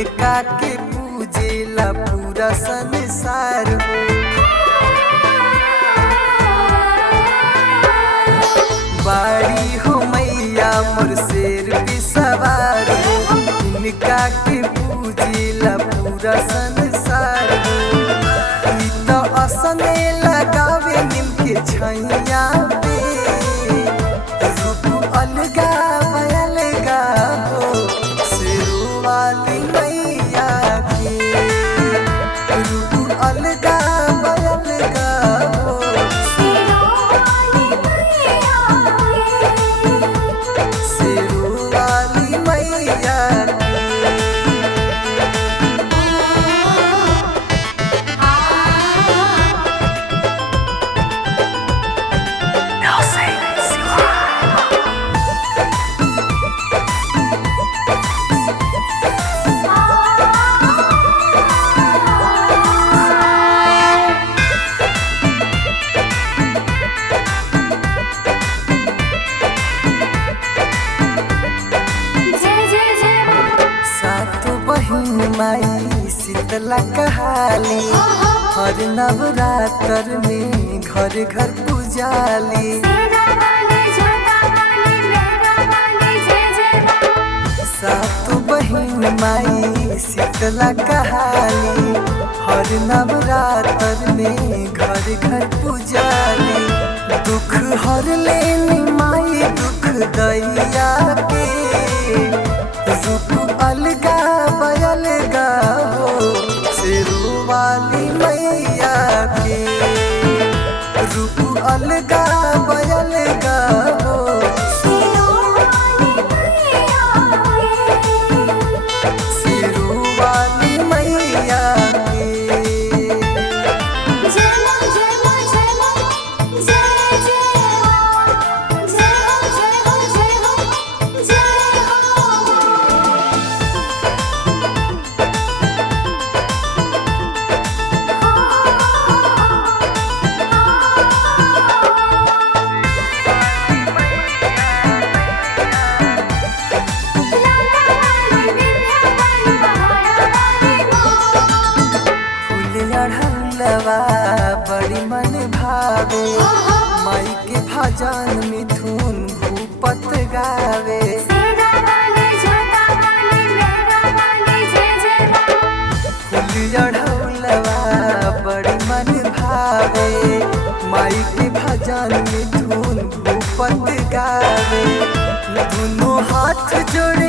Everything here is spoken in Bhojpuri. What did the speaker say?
इनका के पूजेला पूरा संसार हो। बाड़ी हो मैया मोर शेर पे सवार हो, इनका के पूजेला पूरा संसार हो। ई तो असने लगावे नीम के छैया पे, रूप अलगा अलगा हो शेरू वाली मैया के, रूप अलगा अलगा हो शेरू वाली मैया के। सातो बहिन माई शीतला कहाली, हर नवरात्र में घर घर पूजाली। सातो बहिन माई शीतला कहाली, हर नवरात्र में घर घर पूजाली। दुख हर लेनी माई दुख दैया के, रूप अलगा अलगा हो शेरू वाली मैया के, रूप अलगा अलगा हो शेरू वाली मैया के। लवा बड़ी मन भावे, माई के भजन मिथुन भूपत गावे। फुलियढ़ौलवा बड़ी मन भावे, माई के भजन मिथुन भूपत गावे। दोनों हाथ जोड़